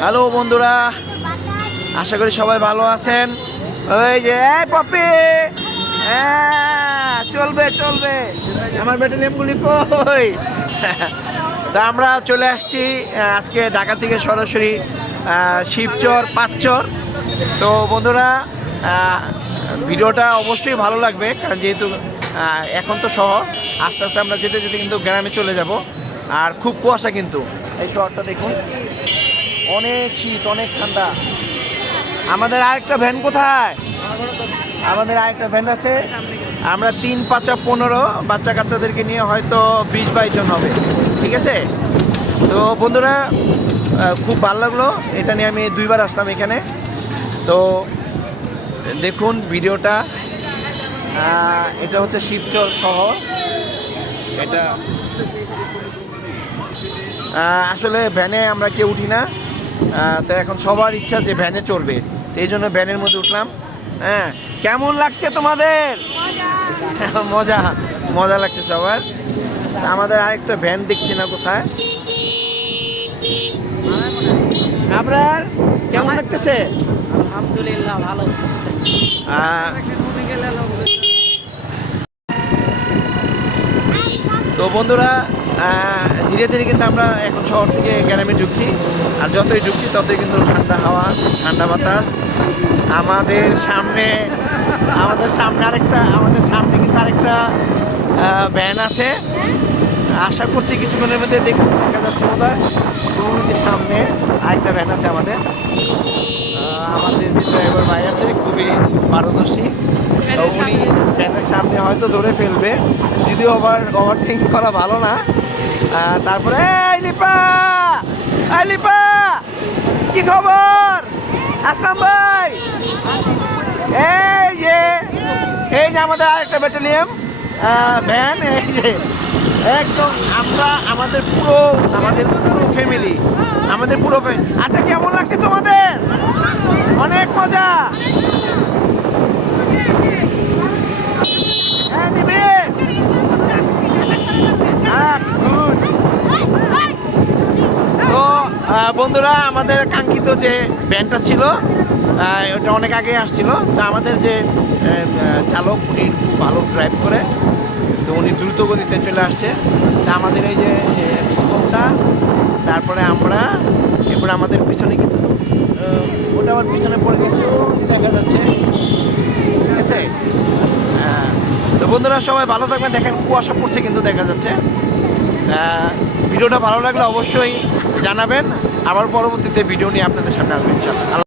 Hello বন্ধুরা, আশা করি সবাই ভালো আছেন। ওই যে পপি! হ্যাঁ চলবে চলবে। আমার ব্যাটালিয়ামগুলি কই? তা আমরা চলে আসছি আজকে ঢাকা থেকে সরাসরি শিবচর, পাঁচচর। তো বন্ধুরা ভিডিওটা অবশ্যই ভালো লাগবে, কারণ যেহেতু এখন তো শহর, আস্তে আস্তে আমরা যেতে যেতে কিন্তু গ্রামে চলে যাব। আর খুব কুয়াশা কিন্তু। এই শহরটা দেখুন। অনেক শীত, অনেক ঠান্ডা। আমাদের আরেকটা ভ্যান কোথায়? আমাদের আরেকটা ভ্যান আছে। আমরা তিন পাঁচা পনেরো বাচ্চা কাচ্চাদেরকে নিয়ে হয়তো বিশ বাইশ জন হবে। ঠিক আছে? তো বন্ধুরা খুব ভালো লাগল। এটা নিয়ে আমি দুইবার আসলাম এখানে। তো দেখুন ভিডিওটা। এটা হচ্ছে শিবচর শহর। এটা আসলে ভ্যানে আমরা কেউ উঠি না। তো এখন সবার ইচ্ছা যে ভ্যানে চড়বে। তো এই জন্য ভ্যানের মধ্যে উঠলাম। হ্যাঁ কেমন লাগছে তোমাদের? মজা। মজা লাগছে সবার। আমাদের আরেকটা ভ্যান দেখছি না কোথায়? আপনার কেমন লাগতেছে? আলহামদুলিল্লাহ ভালো। তো বন্ধুরা ধীরে ধীরে কিন্তু আমরা এখন শহর থেকে গ্রামে ঢুকছি। আর যতই ঢুকছি ততই কিন্তু ঠান্ডা হাওয়া ঠান্ডা বাতাস। আমাদের সামনে আমাদের সামনে আরেকটা আমাদের সামনে কিন্তু আরেকটা ভ্যান আছে। আশা করছি কিছুক্ষণের মধ্যে দেখ দেখা যাচ্ছে বোধ হয় সামনে আরেকটা ভ্যান আছে আমাদের। আমাদের যে ড্রাইভার ভাই আছে খুবই পারদর্শী। উনি ভ্যানের সামনে হয়তো ধরে ফেলবে। যদিও ওভার ওভারথিঙ্ক করা ভালো না। তারপরে লিপা! লিপা! কি খবর? আসলাম ভাই। এই যে এই যে আমাদের আরেকটা ব্যাটালিয়াম ভ্যান এই যে। একদম আমরা, আমাদের পুরো আমাদের পুরো ফ্যামিলি আমাদের পুরো ফ্যামিলি আচ্ছা কেমন লাগছে তোমাদের? অনেক মজা হ্যাঁ নিবি হ্যাঁ good. তো আহ, বন্ধুরা, আমাদের কাঙ্ক্ষিত যে ব্যান্ডটা ছিল ওটা অনেক আগে আসছিল। তো আমাদের যে চালক, উনি খুব ভালো ড্রাইভ করে। তো উনি দ্রুত গতিতে চলে আসছে। তা আমাদের এই যে ফোনটা তারপরে আমরা, এরপরে আমাদের পিছনে কিন্তু ওটা আমার পিছনে পড়ে গেছে। দেখা যাচ্ছে। ঠিক আছে? হ্যাঁ। তো বন্ধুরা, সবাই ভালো থাকবেন। দেখেন, কুয়াশা পড়ছে কিন্তু দেখা যাচ্ছে। ভিডিওটা ভালো লাগলে অবশ্যই জানাবেন। আবার পরবর্তীতে ভিডিও নিয়ে আপনাদের সামনে আসবেন